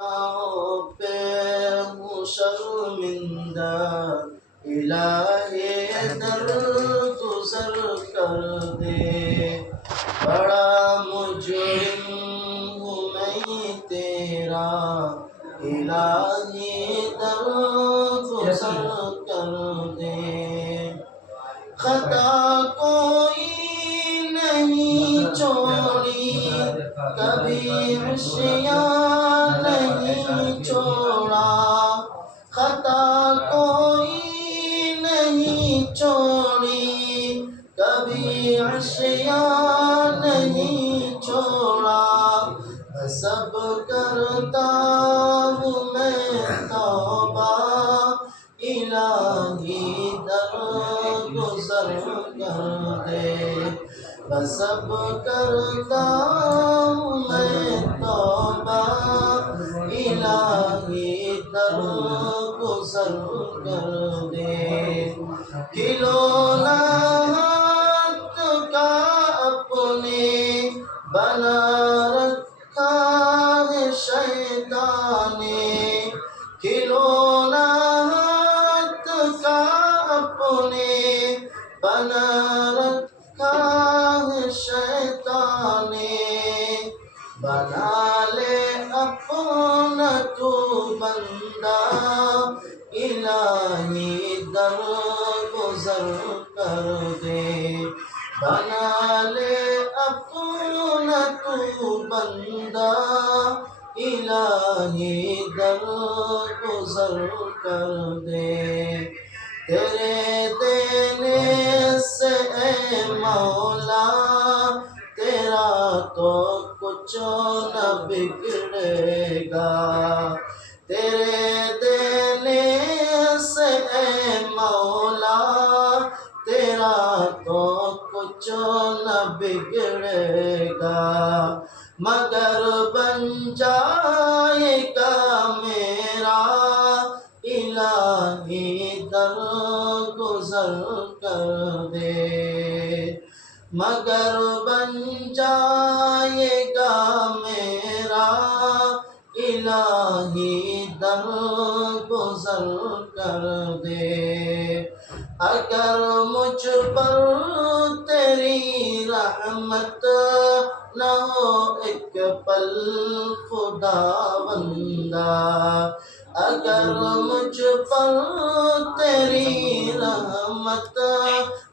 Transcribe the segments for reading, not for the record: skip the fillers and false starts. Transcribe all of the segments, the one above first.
پہ ہوں شرمندہ الہی در گزر کر دے، بڑا مجرم ہوں میں تیرا الہی در گزر کر دے، خطا کوئی نہیں چھوڑی کبھی عصیاں نہیں چھوڑا، خطا کوئی نہیں چھوڑی کبھی عصیاں نہیں چھوڑا، سب کرتا ہوں میں توبہ الہی در گزر کر دے، سب کرتا ہوں میں توبہ الہی در گزر کر دے، کھلونا حق کا اپنے بنا رکھا ہے شیطان نے، کھلونا حق کا اپنے بنا رکھا ہے شیطان نے، بنا لے اپنا تو بندہ الہی در گزر کر دے، بنا لے اپنا تو بندہ الہی در گزر کر دے، تیرے دینے سے اے مولا تیرا تو کچھ نہ بگڑے گا، تیرے دینے سے اے مولا تیرا تو کچھ نہ بگڑے گا، مگر بن جائے گا میرا الہی در گزر کر دے، مگر بن جائے گا میرا الہی در گزر کر دے، اگر مجھ پر تیری رحمت نہ ہو ایک پل خداوندا، اگر مجھ پر تیری رحمت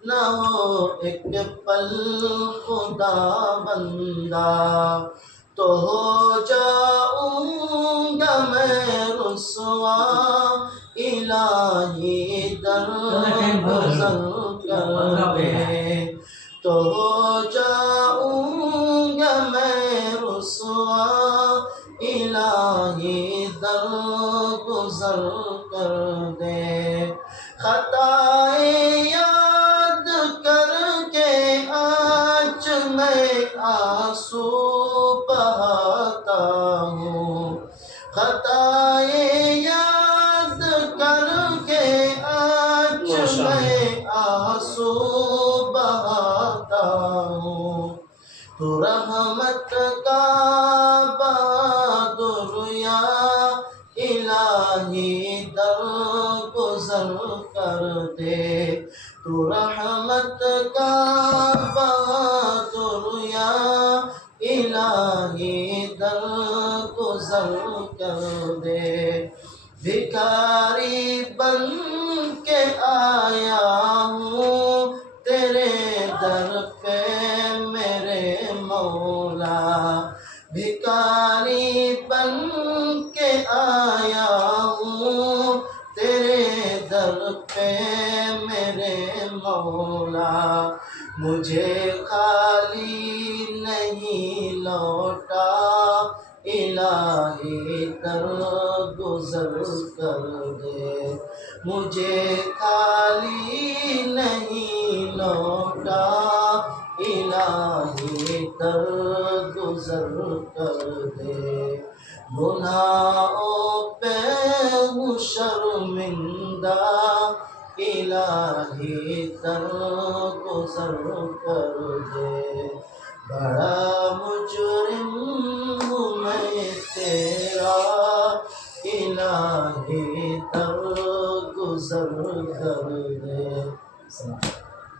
نہ ہو ایک پل خداوندا، تو ہو جاؤں گا میں رسوا الہی در گزر کر دے، تو ہو جاؤں گا میں رسوا الہی در گزر کر دے، خطائیں یاد کر کے آج میں آنسو بہاتا ہوں، خطائیں یاد کر کے آج میں آنسو بہاتا ہوں، تو رحمت کا بہادر یا الہی در گزر کر دے، تو رحمت کا بہادر یا الہی در گزر کر دے، بھکاری بن کے آیا ہوں تیرے در پہ میرے مولا، بھکاری بن کے آیا ہوں تیرے در پہ میرے مولا، مجھے خالی نہیں لوٹا الہی در گزر کر دے، مجھے خالی نہیں لوٹا الہی در گزر کر دے، گناہوں پہ ہوں شرمندہ الہی در گزر کر دے، بڑا مجرم ہوں میں تیرا الہی در گزر کر دے.